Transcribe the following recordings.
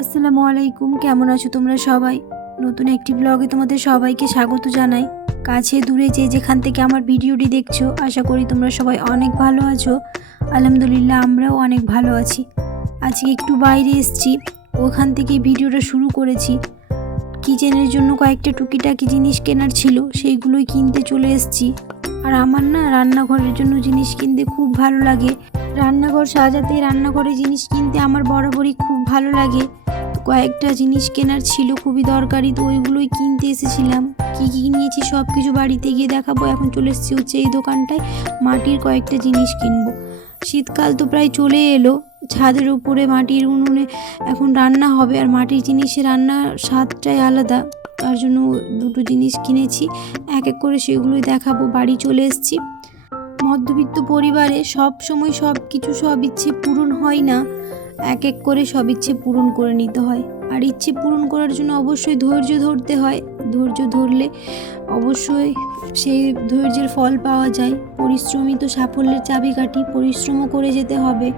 আলাইকুম, কেমন আছো তোমরা সবাই? নতুন একটি ব্লগে তোমাদের সবাইকে স্বাগত জানাই। কাছে দূরে যে যেখান থেকে আমার ভিডিওটি দেখছ, আশা করি তোমরা সবাই অনেক ভালো আছো। আলহামদুলিল্লাহ, আমরাও অনেক ভালো আছি। আজকে একটু বাইরে এসেছি, ওখান থেকে ভিডিওটা শুরু করেছি। কিচেনের জন্য কয়েকটা টুকিটাকি জিনিস কেনার ছিল, সেইগুলোই কিনতে চলে এসেছি। আর আমার না রান্নাঘরের জন্য জিনিস কিনতে খুব ভালো লাগে। রান্নাঘর সাজাতে রান্নাঘরে জিনিস কিনতে আমার বরাবরই খুব ভালো লাগে। কয়েকটা জিনিস কেনার ছিল, খুবই দরকারি, তো ওইগুলোই কিনতে এসেছিলাম। কি কি নিয়েছি সব কিছু বাড়িতে গিয়ে দেখাবো। এখন চলে এসেছি হচ্ছে এই দোকানটায়, মাটির কয়েকটা জিনিস কিনবো। শীতকাল তো প্রায় চলে এলো, ছাদের উপরে মাটির উনুনে এখন রান্না হবে, আর মাটির জিনিসে রান্নার স্বাদটাই আলাদা। তার জন্য দুটো জিনিস কিনেছি, এক এক করে সেগুলোই দেখাবো। বাড়ি চলে এসেছি। মধ্যবিত্ত পরিবারে সব সময় সব কিছু সব ইচ্ছে পূরণ হয় না। এক এক করে সব ইচ্ছে পূরণ করে নিতে হয়। আর ইচ্ছে পূরণ করার জন্য অবশ্যই ধৈর্য ধরতে হয়। ধৈর্য ধরলে অবশ্যই সেই ধৈর্যের ফল পাওয়া যায়। পরিশ্রমই তো সাফল্যের চাবিকাঠি, পরিশ্রমও করে যেতে হবে।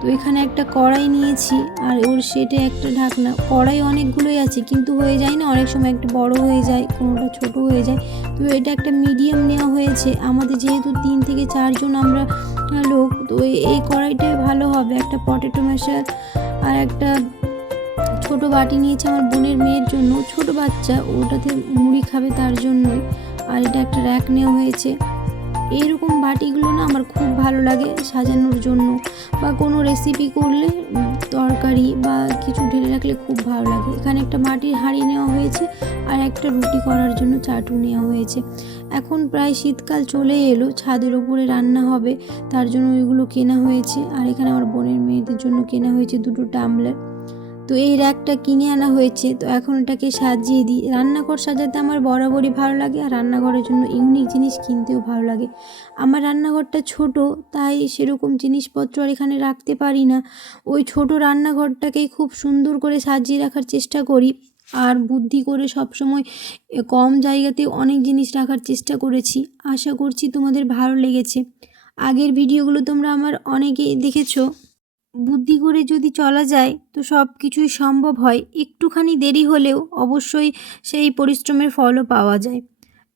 তো এখানে একটা কড়াই নিয়েছি, আর ওর সেটে একটা ঢাকনা। কড়াই অনেকগুলোই আছে, কিন্তু হয়ে যায় না, অনেক সময় একটা বড় হয়ে যায়, কোনোটা ছোট হয়ে যায়। তো এটা একটা মিডিয়াম নেওয়া হয়েছে। আমাদের যেহেতু তিন থেকে চারজন আমরা লোক, তো এই- কড়াইটাই ভালো হবে। একটা পটেটো ম্যাশার আর একটা ছোট বাটি নিয়েছে আমার বোনের মেয়ের জন্য। ছোট বাচ্চা, ওটাতে মুড়ি খাবে তার জন্যই। আর এটা একটা র্যাক নেওয়া হয়েছে। এইরকম বাটিগুলো না আমার খুব ভালো লাগে সাজানোর জন্য। বা কোনো রেসিপি করলে তরকারি বা কিছু ঢেলে রাখলে খুব ভালো লাগে। এখানে একটা মাটির হাঁড়ি নেওয়া হয়েছে আর একটা রুটি করার জন্য চাটু নেওয়া হয়েছে। এখন প্রায় শীতকাল চলে এলো, ছাদের ওপরে রান্না হবে, তার জন্য ওইগুলো কেনা হয়েছে। আর এখানে আমার বোনের মেয়েদের জন্য কেনা হয়েছে দুটো টামলার তো এই র্যাকটা কিনে আনা হয়েছে, তো এখন এটাকে সাজিয়ে দিই। রান্নাঘর সাজাতে আমার বরাবরই ভালো লাগে আর রান্নাঘরের জন্য ইউনিক জিনিস কিনতেও ভালো লাগে। আমার রান্নাঘরটা ছোট, তাই সেরকম জিনিসপত্র আর এখানে রাখতে পারি না। ওই ছোট রান্নাঘরটাকেই খুব সুন্দর করে সাজিয়ে রাখার চেষ্টা করি আর বুদ্ধি করে সবসময় কম জায়গাতে অনেক জিনিস রাখার চেষ্টা করেছি। আশা করছি তোমাদের ভালো লেগেছে। আগের ভিডিওগুলো তোমরা আমার অনেকেই দেখেছ। বুদ্ধি করে যদি চলা যায়, তো সব কিছুই সম্ভব হয়। একটুখানি দেরি হলেও অবশ্যই সেই পরিশ্রমের ফলও পাওয়া যায়।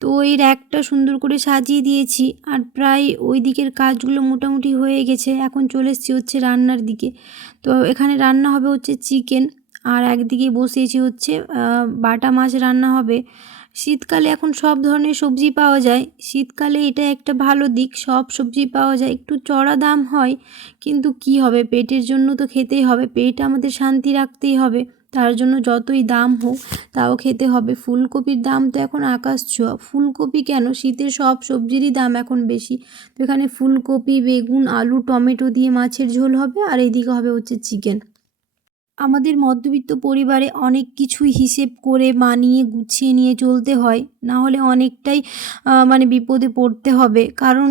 তো ওই র্যাকটা সুন্দর করে সাজিয়ে দিয়েছি, আর প্রায় ওই দিকের কাজগুলো মোটামুটি হয়ে গেছে। এখন চলে এসেছি হচ্ছে রান্নার দিকে। তো এখানে রান্না হবে হচ্ছে চিকেন, আর একদিকে বসিয়েছি হচ্ছে বাটা মাছ রান্না হবে। শীতকালে এখন সব ধরনের সবজি পাওয়া যায়। শীতকালে এটা একটা ভালো দিক, সব সবজি পাওয়া যায়। একটু চড়া দাম হয়, কিন্তু কি হবে? পেটের জন্য তো খেতেই হবে। পেট আমাদের শান্তি রাখতেই হবে। তার জন্য যতই দাম হোক, তাও খেতে হবে। ফুলকপির দাম তো এখন আকাশ ছোঁয়া। ফুলকপি কেন? শীতের সব সবজিরই দাম এখন বেশি। তো এখানে ফুলকপি, বেগুন, আলু, টমেটো দিয়ে মাছের ঝোল হবে, আর এইদিকে হবে হচ্ছে চিকেন। আমাদের মধ্যবিত্ত পরিবারে অনেক কিছুই হিসেব করে মানিয়ে গুছিয়ে নিয়ে চলতে হয়। না হলে অনেকটাই মানে বিপদে পড়তে হবে। কারণ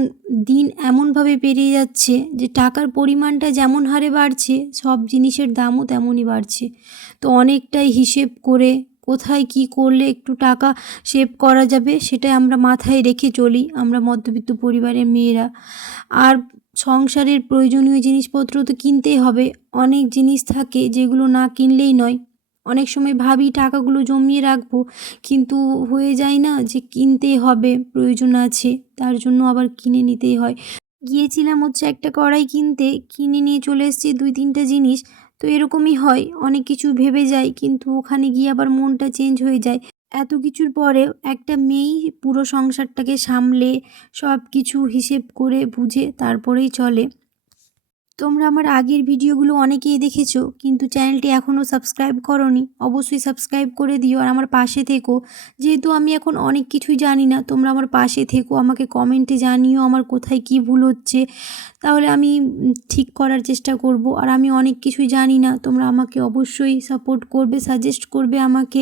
দিন এমনভাবে পেরিয়ে যাচ্ছে যে টাকার পরিমাণটা যেমন হারে বাড়ছে, সব জিনিসের দামও তেমনই বাড়ছে। তো অনেকটাই হিসেব করে কোথায় কি করলে একটু টাকা সেভ করা যাবে, সেটাই আমরা মাথায় রেখে চলি, আমরা মধ্যবিত্ত পরিবারের মেয়েরা। আর সংসারের প্রয়োজনীয় জিনিসপত্র তো কিনতেই হবে। অনেক জিনিস থাকে যেগুলো না কিনলেই নয়। অনেক সময় ভাবি টাকাগুলো জমিয়ে রাখব, কিন্তু হয়ে যায় না যে কিনতেই হবে, প্রয়োজন আছে, তার জন্য আবার কিনে নিতেই হয়। গিয়েছিলাম হচ্ছে একটা কড়াই কিনতে, কিনে নিয়ে চলে এসেছি দুই তিনটা জিনিস। তো এরকমই হয়, অনেক কিছু ভেবে যাই কিন্তু ওখানে গিয়ে আবার মনটা চেঞ্জ হয়ে যায়। এত কিছুর পরেও একটা মেয়েই পুরো সংসারটাকে সামলে, সব কিছু হিসেব করে বুঝে তারপরেই চলে। তোমরা আমার আগের ভিডিওগুলো অনেকেই দেখেছ, কিন্তু চ্যানেলটি এখনও সাবস্ক্রাইব করনি, অবশ্যই সাবস্ক্রাইব করে দিও আর আমার পাশে থেকো। যেহেতু আমি এখন অনেক কিছুই জানি না, তোমরা আমার পাশে থেকো, আমাকে কমেন্টে জানিও আমার কোথায় কি ভুল হচ্ছে। তাহলে আমি ঠিক করার চেষ্টা করব আর আমি অনেক কিছুই জানি না, তোমরা আমাকে অবশ্যই সাপোর্ট করবে সাজেস্ট করবে আমাকে।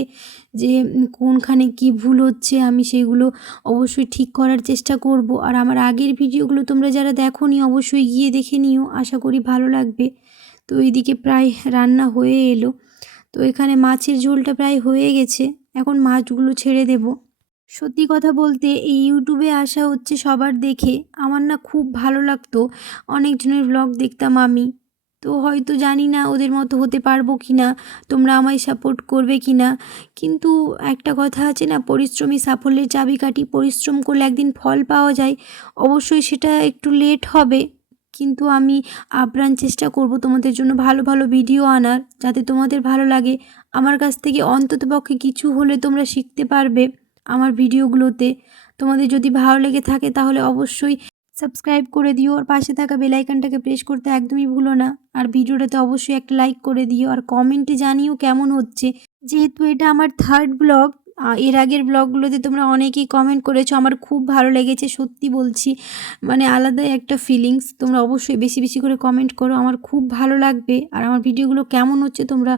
যে কোনখানে কি ভুল হচ্ছে, আমি সেগুলো অবশ্যই ঠিক করার চেষ্টা করব। আর আমার আগের ভিডিওগুলো তোমরা যারা দেখোনি, অবশ্যই গিয়ে দেখে নিও। আশা করি ভালো লাগবে। তো এইদিকে প্রায় রান্না হয়ে এলো। তো এখানে মাছের ঝোলটা প্রায় হয়ে গেছে। এখন মাছগুলো ছেড়ে দেব। সত্যি কথা বলতে এই ইউটিউবে আসা হচ্ছে সবার দেখে। আমার না খুব ভালো লাগতো। অনেকজনের ব্লগ দেখতাম আমি। তো হয়তো জানি না ওদের মতো হতে পারব কি না তোমরা আমায় সাপোর্ট করবে কি না কিন্তু একটা কথা আছে না, পরিশ্রমী সাফল্যের চাবিকাঠি, পরিশ্রম করলে একদিন ফল পাওয়া যায়। অবশ্যই সেটা একটু লেট হবে, কিন্তু আমি আপ্রাণ চেষ্টা করব তোমাদের জন্য ভালো ভালো ভিডিও আনার, যাতে তোমাদের ভালো লাগে। আমার কাছ থেকে অন্ততপক্ষে কিছু হলে তোমরা শিখতে পারবে আমার ভিডিওগুলোতে তোমাদের যদি ভালো লেগে থাকে তাহলে অবশ্যই সাবস্ক্রাইব করে দিও আর পাশে থাকা বেলাইকানটাকে প্রেস করতে একদমই ভুলো না। আর ভিডিওটাতে অবশ্যই একটা লাইক করে দিও আর কমেন্টে জানিও কেমন হচ্ছে। যেহেতু এটা আমার থার্ড ব্লগ এর আগের ব্লগগুলোতে তোমরা অনেকেই কমেন্ট করেছ, আমার খুব ভালো লেগেছে, সত্যি বলছি। মানে আলাদাই একটা ফিলিংস তোমরা অবশ্যই বেশি বেশি করে কমেন্ট করো, আমার খুব ভালো লাগবে। আর আমার ভিডিওগুলো কেমন হচ্ছে তোমরা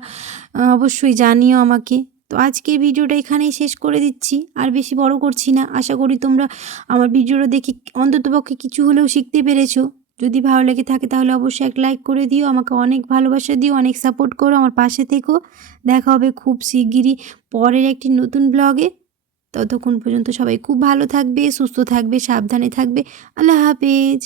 অবশ্যই জানিও আমাকে। তো আজকের ভিডিওটা এখানেই শেষ করে দিচ্ছি। আর বেশি বড় করছি না। আশা করি তোমরা আমার ভিডিওটা দেখে অন্ততপক্ষে কিছু হলেও শিখতে পেরেছ। যদি ভালো লেগে থাকে তাহলে অবশ্যই এক লাইক করে দিও। আমাকে অনেক ভালোবাসা দিও, অনেক সাপোর্ট করো আমার পাশে থেকো। দেখা হবে খুব শিগগিরই পরের একটি নতুন ব্লগে ততক্ষণ পর্যন্ত সবাই খুব ভালো থাকবে, সুস্থ থাকবে, সাবধানে থাকবে। আল্লাহ হাফেজ।